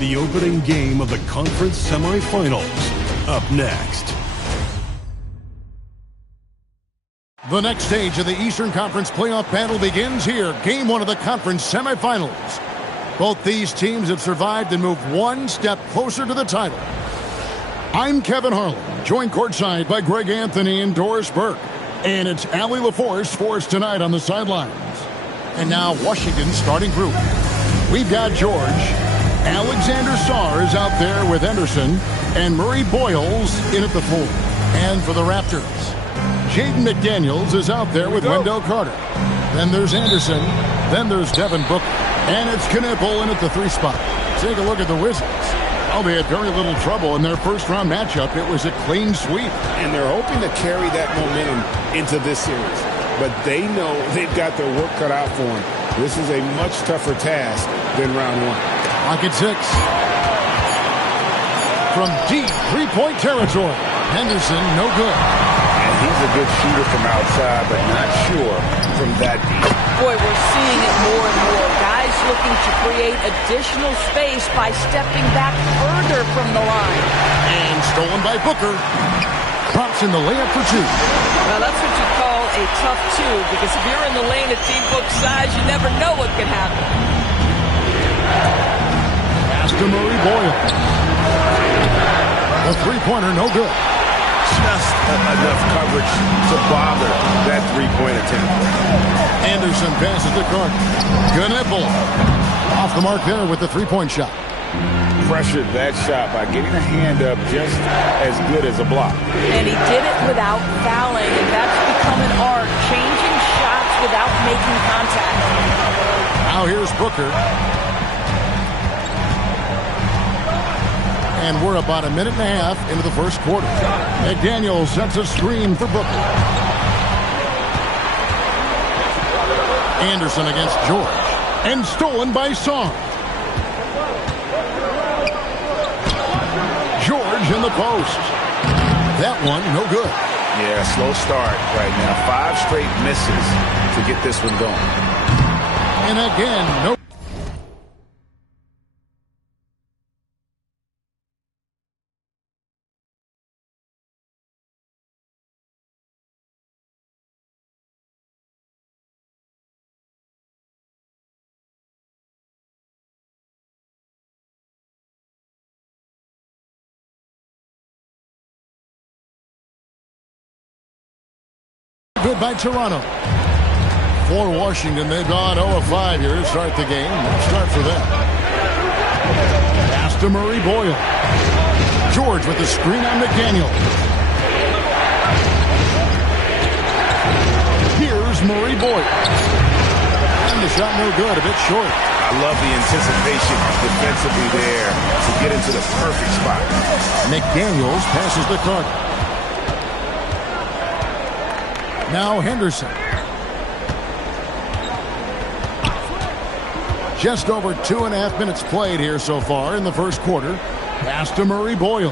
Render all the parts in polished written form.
The opening game of the conference semifinals. Up next. The next stage of the Eastern Conference playoff battle begins here. Game 1 of the conference semifinals. Both these teams have survived and moved one step closer to the title. I'm Kevin Harlan, joined courtside by Greg Anthony and Doris Burke. And it's Allie LaForce for us tonight on the sidelines. And now Washington's starting group. We've got George. Alexander Sarr is out there with Henderson. And Murray Boyles in at the 4. And for the Raptors, Jaden McDaniels is out there with Wendell Carter. Then there's Anderson. Then there's Devin Booker. And it's Knipple in at the 3 spot. Take a look at the Wizards. Oh, they had very little trouble in their first-round matchup. It was a clean sweep. And they're hoping to carry that momentum into this series. But they know they've got their work cut out for them. This is a much tougher task than round 1. Clock at 6. From deep three-point territory. Henderson, no good. And he's a good shooter from outside, but not sure from that deep. Boy, we're seeing it more and more. Guys looking to create additional space by stepping back further from the line. And stolen by Booker. Drops in the layup for 2. Well, that's what you call a tough 2, because if you're in the lane at team book size, you never know what can happen. Pass to Murray Boyles. The three-pointer, no good. Just enough coverage to bother that three-point attempt. Anderson passes to Carter. Knipple off the mark there with the three-point shot. Pressured that shot by getting a hand up just as good as a block. And he did it without fouling, and that's become an art, changing shots without making contact. Now here's Booker. And we're about a minute and a half into the first quarter. McDaniel sets a screen for Booker. Anderson against George. And stolen by Sarr. George in the post. That one, no good. Yeah, slow start right now. 5 straight misses to get this one going. And again, no. Good by Toronto. For Washington, they've gone 0-5 here to start the game. Let's start for them. Pass to Murray Boyle. George with the screen on McDaniel. Here's Murray Boyle. And the shot no good, a bit short. I love the anticipation defensively there to get into the perfect spot. McDaniels passes to Carter. Now Henderson. Just over 2.5 minutes played here so far in the first quarter. Pass to Murray Boyle.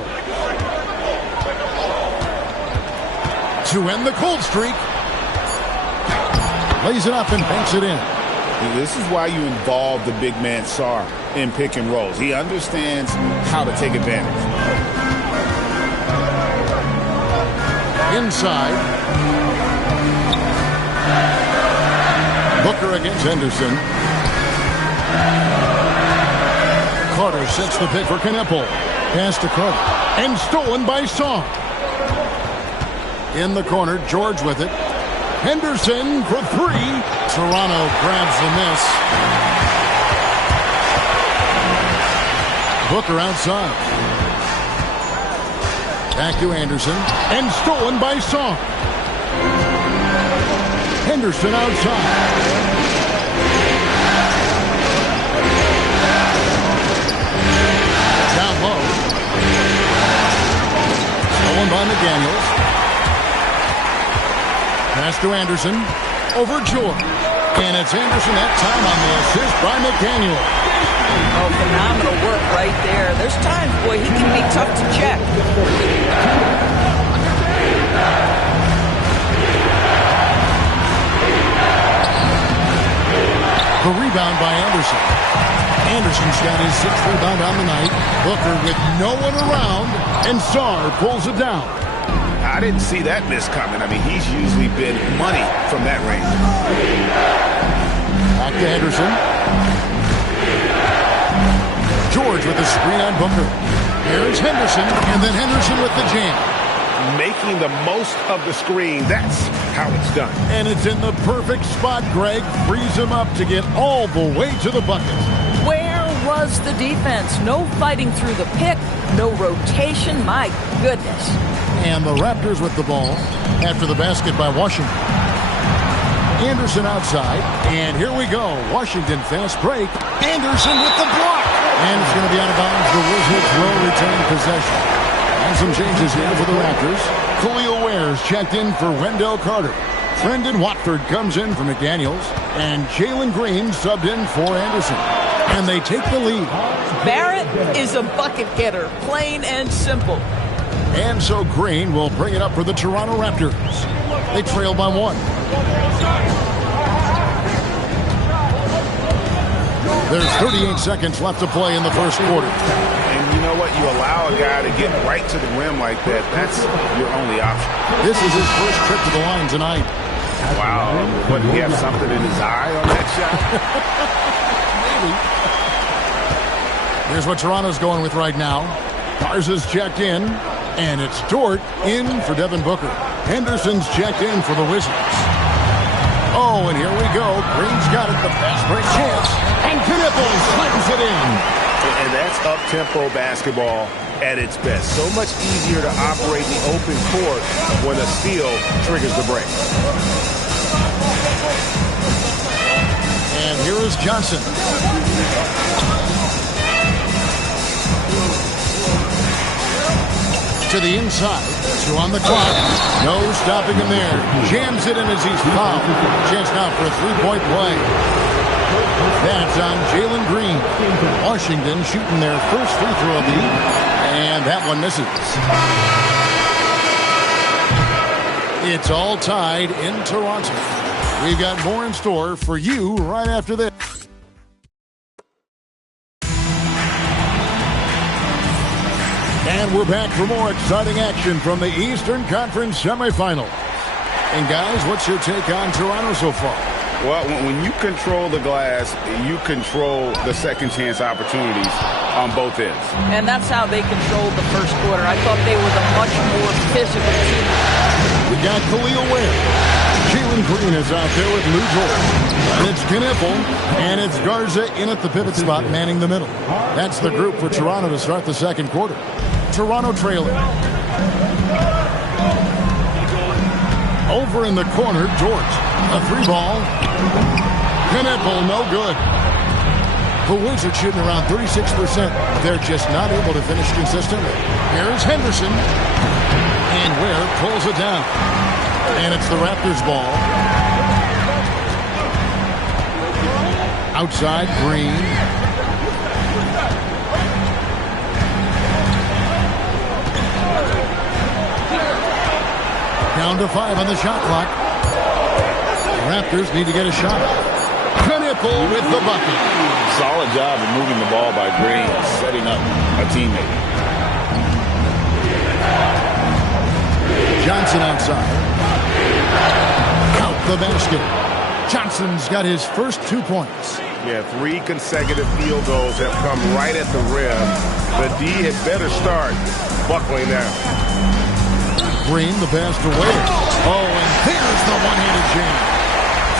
To end the cold streak. Lays it up and banks it in. This is why you involve the big man Sarr in pick and rolls. He understands how to take advantage. Inside. Booker against Henderson. Carter sets the pick for Knipple. Pass to Carter. And stolen by Sarr. In the corner, George with it. Henderson for 3. Toronto grabs the miss. Booker outside. Back to Anderson. And stolen by Sarr. Henderson outside. Down low. Stolen by McDaniels. Pass to Anderson. Over George. And it's Anderson that time on the assist by McDaniel. Oh, phenomenal work right there. There's times, boy, he can be tough to check. The rebound by Anderson. Anderson's got his 6th rebound on the night. Booker with no one around, and Svr pulls it down. I didn't see that miss coming. I mean, he's usually been money from that range. Back to Henderson. George with the screen on Booker. Here's Henderson, and then Henderson with the jam. Making the most of the screen. That's how it's done. And it's in the perfect spot. Greg frees him up to get all the way to the bucket. Where was the defense? No fighting through the pick, no rotation. My goodness. And the Raptors with the ball after the basket by Washington. Anderson outside, and here we go. Washington fast break. Anderson with the block. And it's going to be out of bounds. The Wizards will return possession. And some changes here for the Raptors. Khalil Ware's checked in for Wendell Carter. Brendan Watford comes in for McDaniels. And Jalen Green subbed in for Anderson. And they take the lead. Barrett is a bucket getter, plain and simple. And so Green will bring it up for the Toronto Raptors. They trail by 1. There's 38 seconds left to play in the first quarter. And you know what? You allow a guy to get right to the rim like that. That's your only option. This is his first trip to the line tonight. Wow. What, he have something in his eye on that shot? Maybe. Here's what Toronto's going with right now. Garza's checked in, and it's Dort in for Devin Booker. Henderson's checked in for the Wizards. Oh, and here we go. Green's got it, the fast break chance. And Knippel slams it in. And that's up-tempo basketball at its best. So much easier to operate the open court when a steal triggers the break. And here is Johnson. To the inside. 2 on the clock. No stopping him there. Jams it in as he's fouled. Chance now for a 3-point play. That's on Jalen Green. Washington shooting their first free throw of the evening. And that one misses. It's all tied in Toronto. We've got more in store for you right after this. And we're back for more exciting action from the Eastern Conference semifinals. And guys, what's your take on Toronto so far? Well, when you control the glass, you control the second chance opportunities on both ends. And that's how they controlled the first quarter. I thought they were the much more physical team. We got Khalil Ware. Jalen Green is out there with Lou George. And it's Knippel, and it's Garza in at the pivot spot, manning the middle. That's the group for Toronto to start the second quarter. Toronto trailing. Over in the corner, George. A 3-ball. Knippel, no good. The Wizards shooting around 36%. They're just not able to finish consistently. Here's Henderson. And Ware pulls it down. And it's the Raptors' ball. Outside, Green. Down to 5 on the shot clock. The Raptors need to get a shot. Knippel with the bucket. Solid job of moving the ball by Green, setting up a teammate. Johnson outside. Out the basket. Johnson's got his first 2 points. Yeah, 3 consecutive field goals have come right at the rim. The D had better start buckling now. Green, the pass to Ware. Oh, and there's the one-handed jam.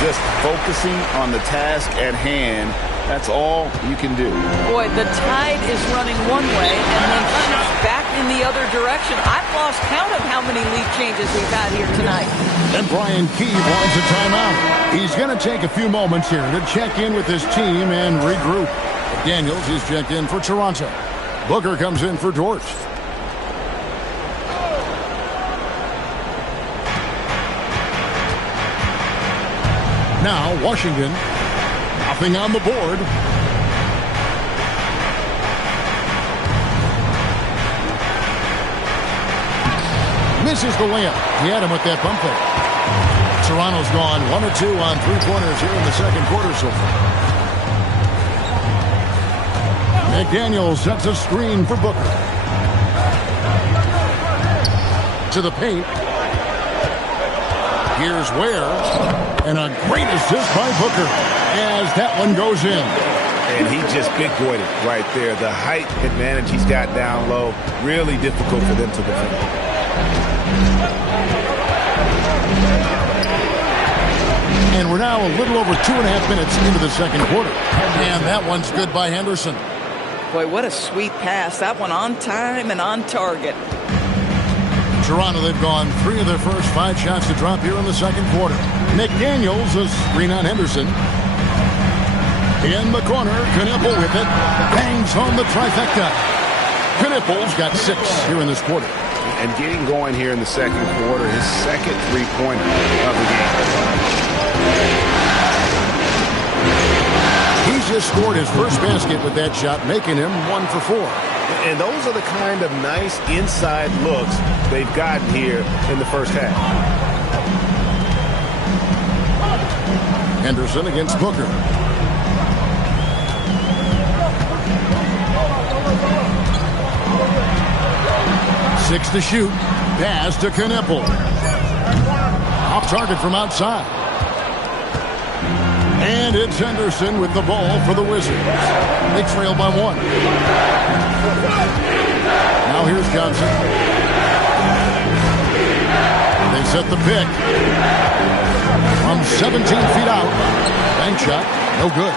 Just focusing on the task at hand. That's all you can do. Boy, the tide is running one way and then shifts back in the other direction. I've lost count of how many lead changes we've had here tonight. And Brian Key wants a timeout. He's going to take a few moments here to check in with his team and regroup. Daniels is checked in for Toronto. Booker comes in for Dort. Now, Washington, nothing on the board. Misses the layup. He had him with that bump fake. Toronto's gone 1 of 2 on 3-pointers here in the second quarter so far. McDaniel sets a screen for Booker. To the paint. Here's Ware. And a great assist by Booker as that one goes in. And he just big boyed it right there. The height advantage he's got down low, really difficult for them to defend. And we're now a little over 2.5 minutes into the second quarter. And that one's good by Henderson. Boy, what a sweet pass. That one on time and on target. Toronto, they've gone 3 of their first 5 shots to drop here in the second quarter. McDaniels, a screen on Henderson. In the corner, Knippel with it. Bangs home the trifecta. Knippel's got 6 here in this quarter. And getting going here in the second quarter, his second three-pointer of the game. He's just scored his first basket with that shot, making him 1 for 4. And those are the kind of nice inside looks they've gotten here in the first half. Henderson against Booker. Six to shoot. Pass to Knippel. Off target from outside. And it's Henderson with the ball for the Wizards. They trail by 1. Now here's Johnson. They set the pick. From 17 feet out. Bank shot. No good.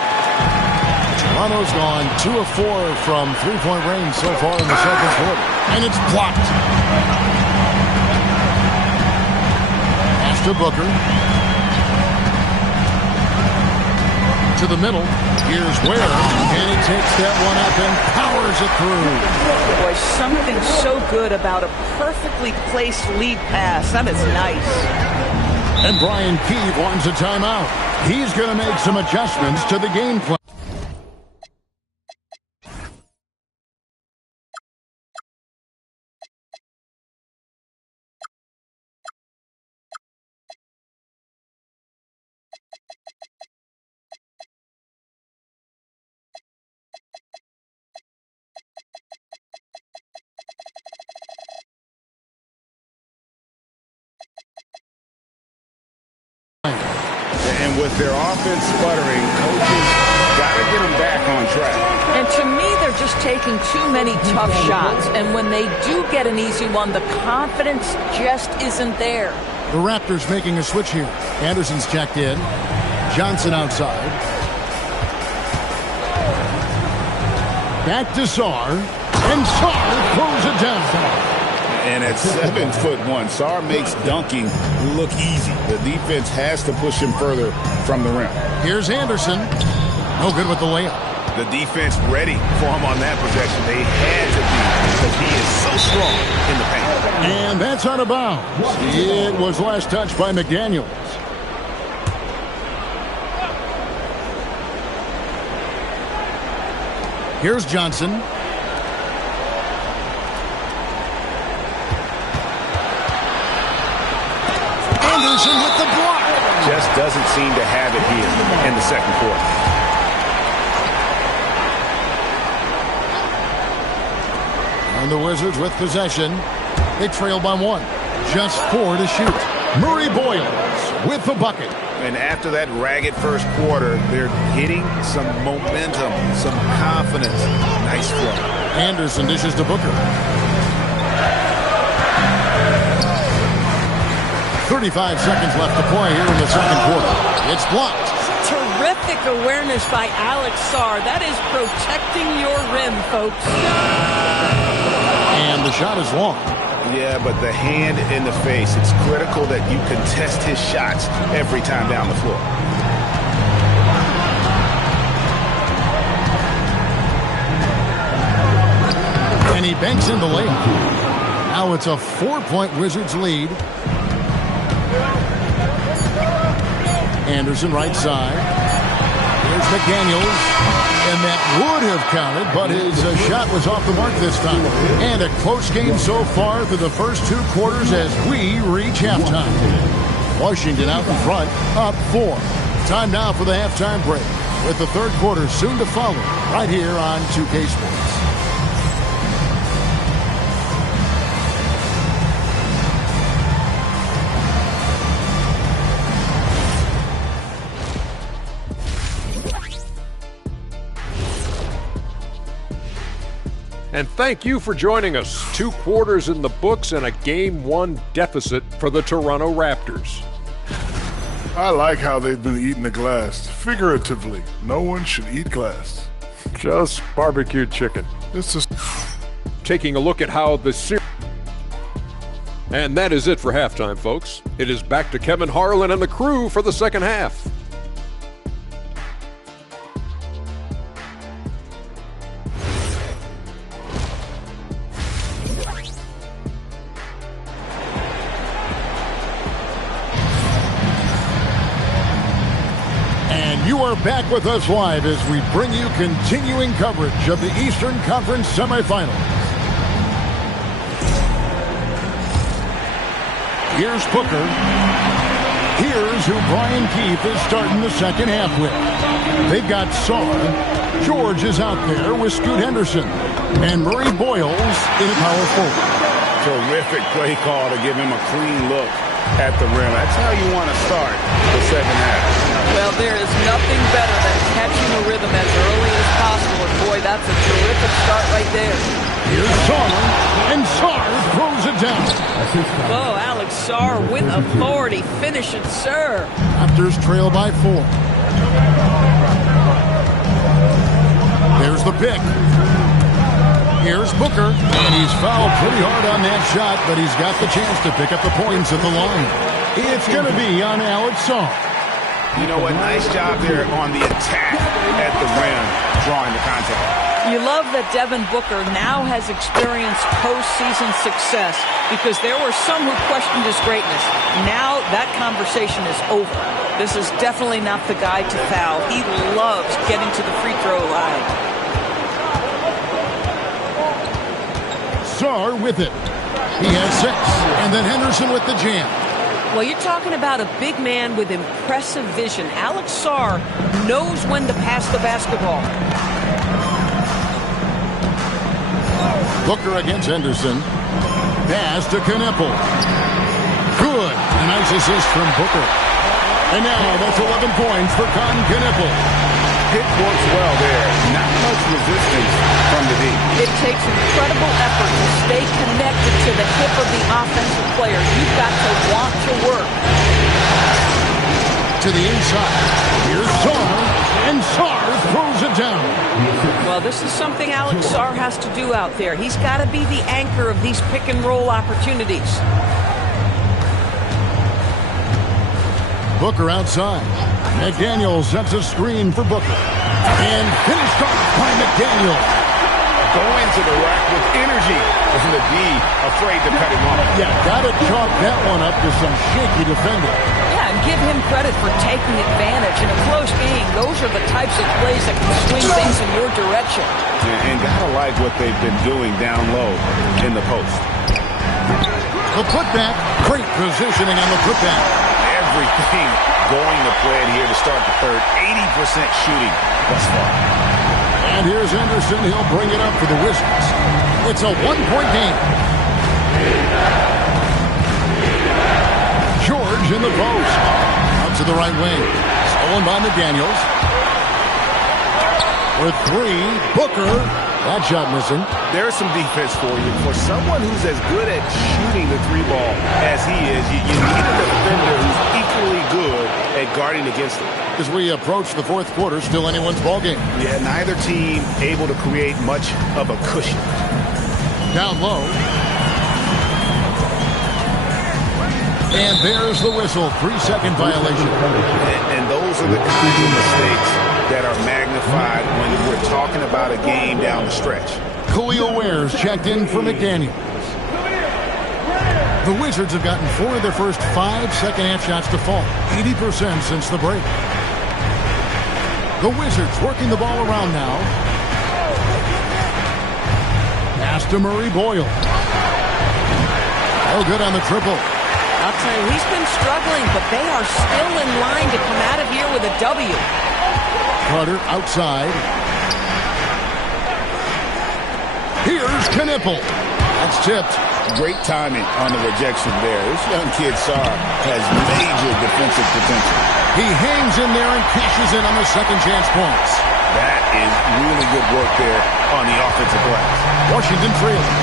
Toronto's gone 2 of 4 from three-point range so far in the second quarter. And it's blocked. Pass to Booker. To the middle. Here's Ware. And he takes that one up and powers it through. Boy, something so good about a perfectly placed lead pass. That is nice. And Brian Keefe wants a timeout. He's going to make some adjustments to the game plan. And with their offense sputtering, coaches got to get them back on track. And to me, they're just taking too many tough shots. And when they do get an easy one, the confidence just isn't there. The Raptors making a switch here. Anderson's checked in. Johnson outside. Back to Svr. And Svr throws it down. And at 7'1", Svr makes dunking look easy. The defense has to push him further from the rim. Here's Anderson. No good with the layup. The defense ready for him on that possession. They had to be because he is so strong in the paint. And that's out of bounds. It was last touched by McDaniels. Here's Johnson. Anderson with the block. Just doesn't seem to have it here in the second quarter. And the Wizards with possession. They trail by 1. Just 4 to shoot. Murray Boyles with the bucket. And after that ragged first quarter, they're getting some momentum, some confidence. Nice flow. Anderson dishes to Booker. 35 seconds left to play here in the second quarter. It's blocked. Terrific awareness by Alex Svr. That is protecting your rim, folks. And the shot is long. Yeah, but the hand in the face, it's critical that you contest his shots every time down the floor. And he banks in the layup. Now it's a 4-point Wizards lead. Anderson right side. Here's McDaniels. And that would have counted, but his shot was off the mark this time. And a close game so far through the first 2 quarters as we reach halftime. Washington out in front, up 4. Time now for the halftime break. with the third quarter soon to follow right here on 2K Sports. And thank you for joining us. 2 quarters in the books and a Game 1 deficit for the Toronto Raptors. I like how they've been eating the glass. Figuratively, no one should eat glass. Just barbecued chicken. This is Taking a look at how the series... And that is it for halftime, folks. It is back to Kevin Harlan and the crew for the second half. You are back with us live as we bring you continuing coverage of the Eastern Conference semifinals. Here's Booker. Here's who Brian Keefe is starting the second half with. They've got Svr. George is out there with Scoot Henderson. And Murray Boyles in power forward. Terrific play call to give him a clean look at the rim. That's how you want to start the second half. Well, there is nothing better than catching a rhythm as early as possible. And boy, that's a terrific start right there. Here's Svr, and Svr throws it down. Oh, Alex Svr with authority. Finish it, sir. Raptors trail by 4. There's the pick. Here's Booker, and he's fouled pretty hard on that shot, but he's got the chance to pick up the points at the line. It's going to be on Alex Svr. You know what? Nice job there on the attack at the rim, drawing the contact. You love that Devin Booker now has experienced postseason success because there were some who questioned his greatness. Now that conversation is over. This is definitely not the guy to foul. He loves getting to the free throw line. Svr with it. He has 6. And then Henderson with the jam. Well, you're talking about a big man with impressive vision. Alex Svr knows when to pass the basketball. Booker against Henderson. Pass to Kneppel. Good. A nice assist from Booker. And now that's 11 points for Kneppel. Hit works well there. Not much resistance from the D. It takes incredible effort to stay connected to the hip of the offensive player. You've got to want to work. To the inside. Here's Svr, and Svr throws it down. Well, this is something Alex Svr has to do out there. He's got to be the anchor of these pick-and-roll opportunities. Booker outside. McDaniel sets a screen for Booker. And finished off by McDaniel. Going to the rack with energy. And the D afraid to cut him off. Yeah, got to chalk that one up to some shaky defending. Yeah, and give him credit for taking advantage. In a close game, those are the types of plays that can swing things in your direction. And gotta like what they've been doing down low in the post. The putback. Great positioning on the putback. Everything going to plan here to start the third. 80% shooting thus far. And here's Henderson. He'll bring it up for the Wizards. It's a one-point game. George in the post. Out to the right wing. Stolen by McDaniels. For 3, Booker. That shot missing. There's some defense for you. For someone who's as good at shooting the 3-ball as he is, you need a defender who's equally good at guarding against him. As we approach the fourth quarter, still anyone's ballgame. Yeah, neither team able to create much of a cushion. Down low. And there's the whistle. 3-second violation. And those are the kinds of mistakes that are magnified when we're talking about a game down the stretch. Khalil Ware's checked in for McDaniels. The Wizards have gotten 4 of their first 5 second-half shots to fall. 80% since the break. The Wizards working the ball around now. Pass to Murray Boyle. Oh, good on the triple. I'll tell you, he's been struggling, but they are still in line to come out of here with a W. Carter outside. Here's Knipple. That's tipped. Great timing on the rejection there. This young kid, Svr, has major defensive potential. He hangs in there and cashes in on the second chance points. That is really good work there on the offensive glass. Washington trailing.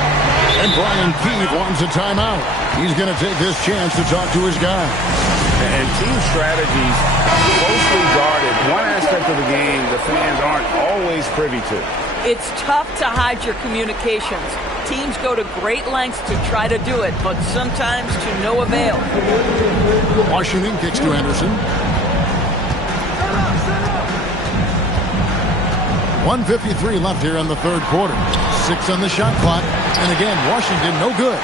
And Brian Keefe wants a timeout. He's going to take this chance to talk to his guys. And team strategies closely guarded. One aspect of the game the fans aren't always privy to. It's tough to hide your communications. Teams go to great lengths to try to do it, but sometimes to no avail. Washington kicks to Anderson. 1:53 left here in the third quarter. 6 on the shot clock. And again, Washington no good.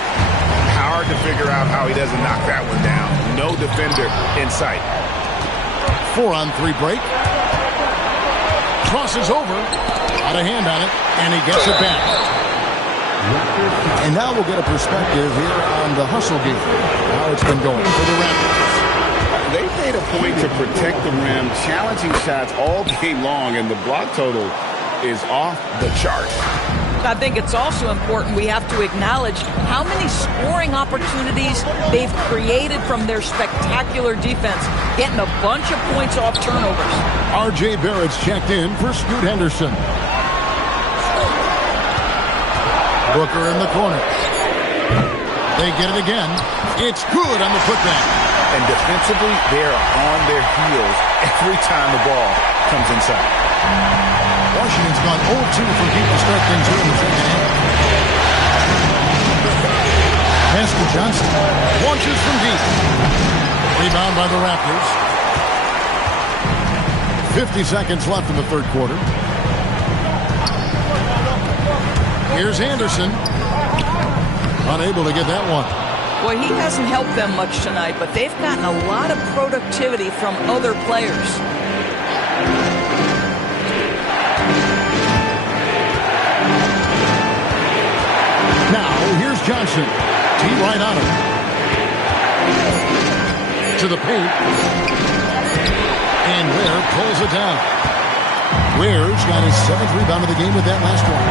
Hard to figure out how he doesn't knock that one down. No defender in sight. 4-on-3 break. Crosses over. Got a hand on it, and he gets it back. And now we'll get a perspective here on the hustle game. How it's been going for the Raptors. They made a point to protect the rim, challenging shots all game long, and the block total is off the chart. I think it's also important we have to acknowledge how many scoring opportunities they've created from their spectacular defense, getting a bunch of points off turnovers. R.J. Barrett's checked in for Scoot Henderson. Booker in the corner. They get it again. It's good on the putback. And defensively, they're on their heels every time the ball comes inside. Washington's gone 0-2 from deep to start things here in the second half. Pass to Johnson. Launches from deep. Rebound by the Raptors. 50 seconds left in the third quarter. Here's Anderson. Unable to get that one. Well, he hasn't helped them much tonight, but they've gotten a lot of productivity from other players. Now, here's Johnson. Tee right on him. To the paint. And Ware pulls it down. Ware's got his 7th rebound of the game with that last one.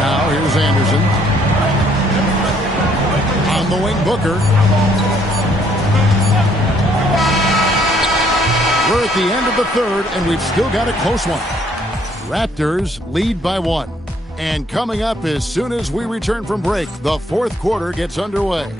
Now, here's Anderson. On the wing, Booker. We're at the end of the third, and we've still got a close one. Raptors lead by 1. And coming up as soon as we return from break, the fourth quarter gets underway.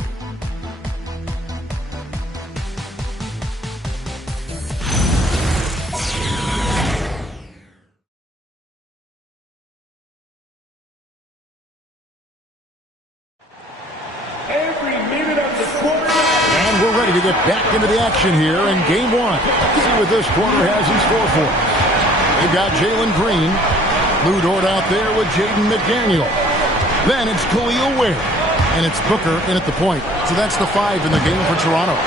To get back into the action here in game 1. See what this quarter has in store for us. They've got Jalen Green. Lou Dort out there with Jaden McDaniel. Then it's Khalil Ware. And it's Booker in at the point. So that's the 5 in the game for Toronto.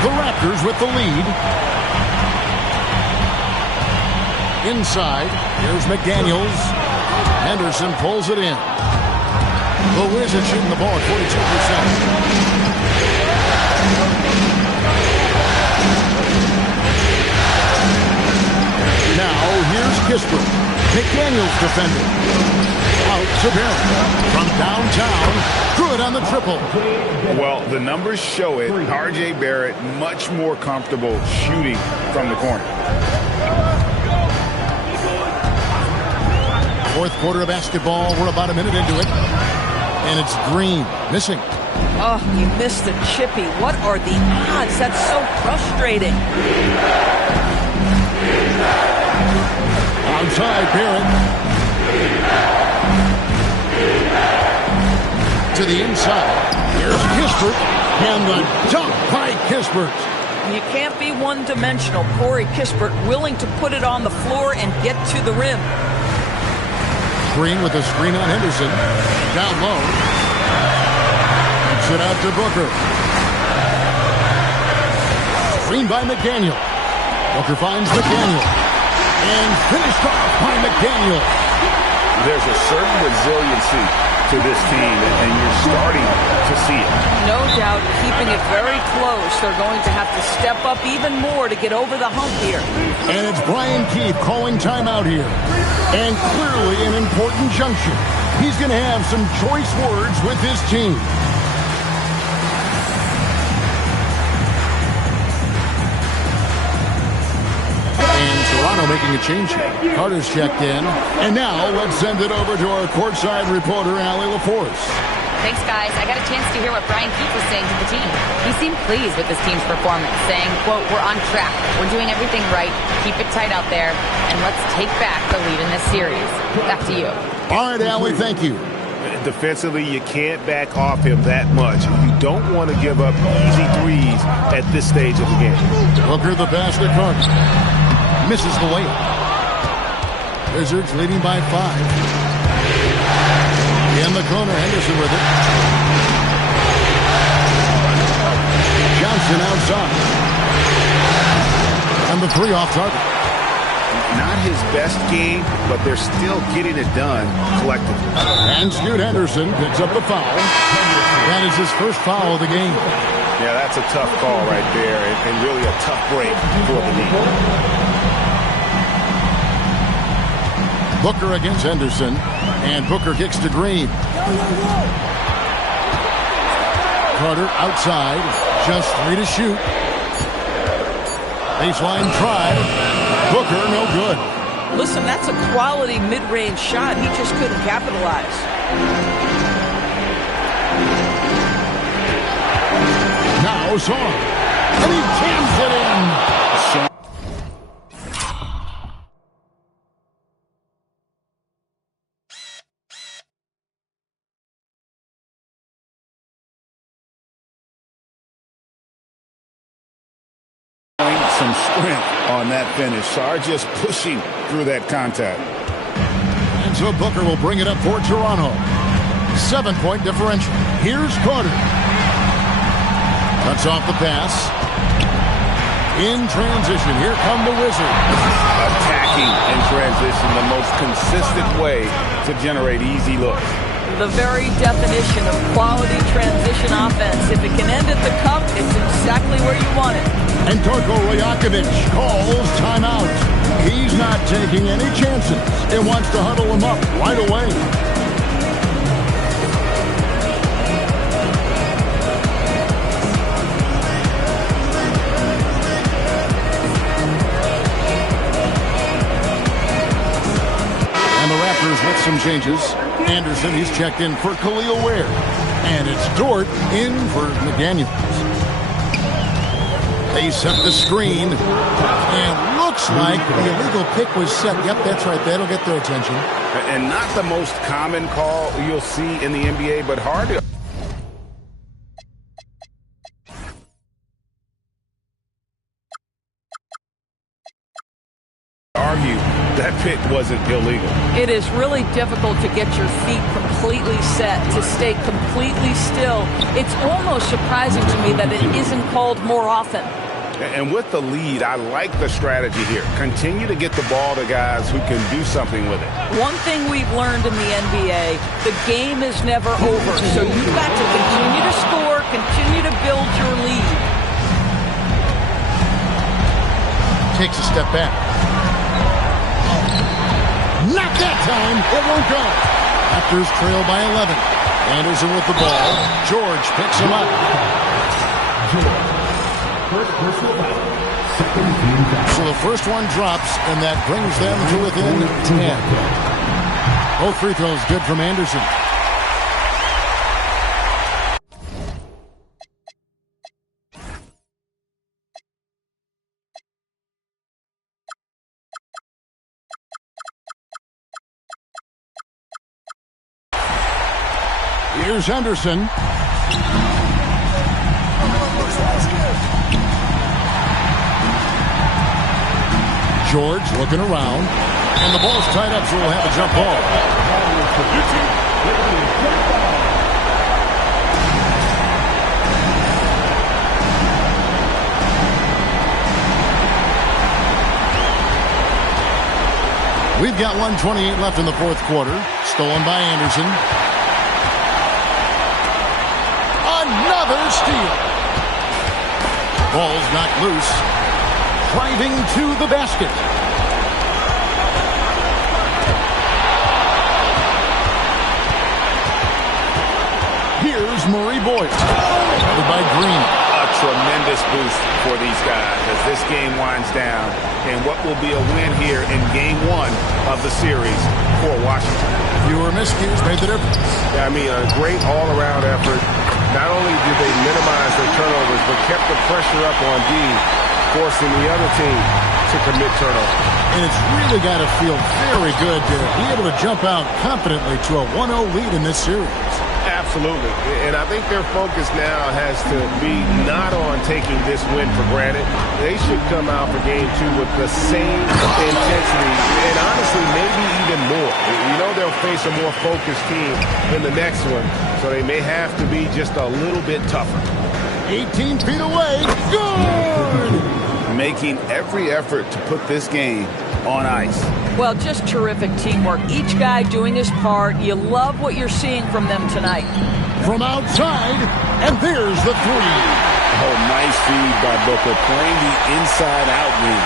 The Raptors with the lead. Inside. Here's McDaniels. Henderson pulls it in. The Wizards shooting the ball at 42%. Now, here's Kispert. McDaniels defending. Out to Barrett. From downtown. Good on the triple. Well, the numbers show it. R.J. Barrett much more comfortable shooting from the corner. Fourth quarter of basketball. We're about a minute into it. And it's Green missing. Oh, he missed the chippy. What are the odds? That's so frustrating. Outside, Barrett. To the inside. Here's Kispert. And the dunk by Kispert. You can't be one-dimensional. Corey Kispert willing to put it on the floor and get to the rim. Green with a screen on Henderson. Down low. Kicks it out to Booker. Screen by McDaniel. Booker finds McDaniel. And finished off by McDaniel. There's a certain resiliency to this team, and you're starting to see it. No doubt, keeping it very close. They're going to have to step up even more to get over the hump here. And it's Brian Keefe calling timeout here. And clearly an important junction. He's going to have some choice words with his team. And Toronto making a change here. Carter's checked in. And now let's send it over to our courtside reporter, Allie LaForce. Thanks, guys. I got a chance to hear what Brian Keefe was saying to the team. He seemed pleased with his team's performance, saying, quote, "We're on track. We're doing everything right. Keep it tight out there. And let's take back the lead in this series." Back to you. All right, Allie, thank you. Defensively, you can't back off him that much. You don't want to give up easy threes at this stage of the game. Booker the basket front. Misses the layup. Wizards leading by 5. In the corner, Henderson with it. Johnson outside. And the 3 off target. Not his best game, but they're still getting it done collectively. And Scoot Henderson picks up the foul. That is his first foul of the game. Yeah, that's a tough call right there, and really a tough break for the league. Booker against Henderson. And Booker kicks to Green. Carter outside. Just 3 to shoot. Baseline try. Booker no good. Listen, that's a quality mid-range shot. He just couldn't capitalize. Now Song. And he jams it in. Some strength on that finish. Svr just pushing through that contact. And so Booker will bring it up for Toronto. 7-point differential. Here's Carter. Cuts off the pass. In transition, here come the Wizards. Attacking in transition, the most consistent way to generate easy looks. The very definition of quality transition offense. If it can end at the cup, it's exactly where you want it. And Torko Rajakovic calls timeout. He's not taking any chances. He wants to huddle him up right away. And the Raptors with some changes. Anderson, he's checked in for Khalil Ware. And it's Dort in for McDaniels. They set the screen, and looks like the illegal pick was set. Yep, that's right. That'll get their attention. And not the most common call you'll see in the NBA, but hard to argue that pick wasn't illegal. It is really difficult to get your feet completely set, to stay completely still. It's almost surprising to me that it isn't called more often. And with the lead, I like the strategy here. Continue to get the ball to guys who can do something with it. One thing we've learned in the NBA, the game is never over. So you've got to continue to score, continue to build your lead. Takes a step back. Not that time. It won't go. Raptors trail by 11. Anderson with the ball. George picks him up. So the first one drops, and that brings them to within 10. Both free throws good from Anderson. Here's Henderson. George looking around, and the ball's tied up, so we'll have a jump ball. We've got 1:28 left in the fourth quarter. Stolen by Anderson. Another steal. Ball's knocked loose. Driving to the basket. Here's Murray Boyd. Covered by Green. A tremendous boost for these guys as this game winds down and what will be a win here in game one of the series for Washington. Fewer miscues made the difference. Yeah, I mean, a great all-around effort. Not only did they minimize their turnovers, but kept the pressure up on D, forcing the other team to commit turnovers. And it's really got to feel very good to be able to jump out confidently to a 1-0 lead in this series. Absolutely. And I think their focus now has to be not on taking this win for granted. They should come out for game two with the same intensity and honestly maybe even more. You know they'll face a more focused team in the next one, so they may have to be just a little bit tougher. 18 feet away. Good! Making every effort to put this game on ice. Well, just terrific teamwork. Each guy doing his part. You love what you're seeing from them tonight. From outside, and there's the three. Oh, nice feed by Booker, playing the inside-out lead.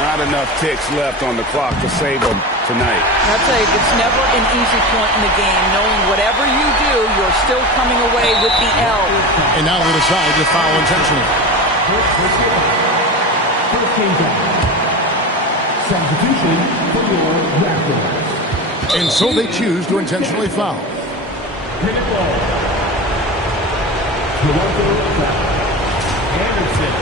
Not enough ticks left on the clock to save them tonight. I'll tell you, it's never an easy point in the game, knowing whatever you do, you're still coming away with the L. And now they decide to foul intentionally. First game down. Substitution for your Raptors. And so they choose to intentionally foul. Pick it ball. Toronto foul. Anderson.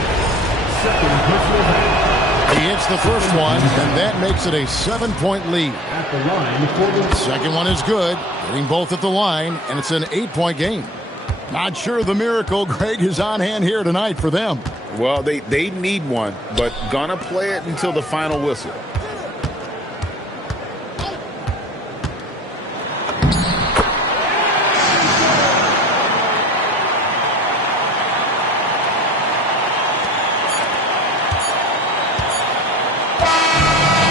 Second personal foul. He hits the first one, and that makes it a 7-point lead. At the line for the Second one is good, hitting both at the line, and it's an 8-point game. Not sure the miracle, Greg, is on hand here tonight for them. Well, they need one, but gonna play it until the final whistle.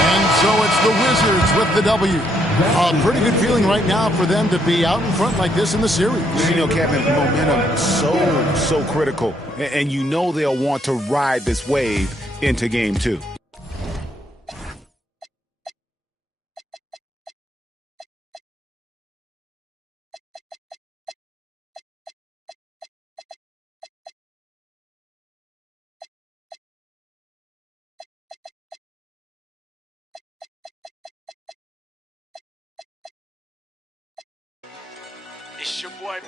And so it's the Wizards with the W. A pretty good feeling right now for them to be out in front like this in the series. You know, Kevin, momentum so critical. And you know they'll want to ride this wave into game two. It's your boy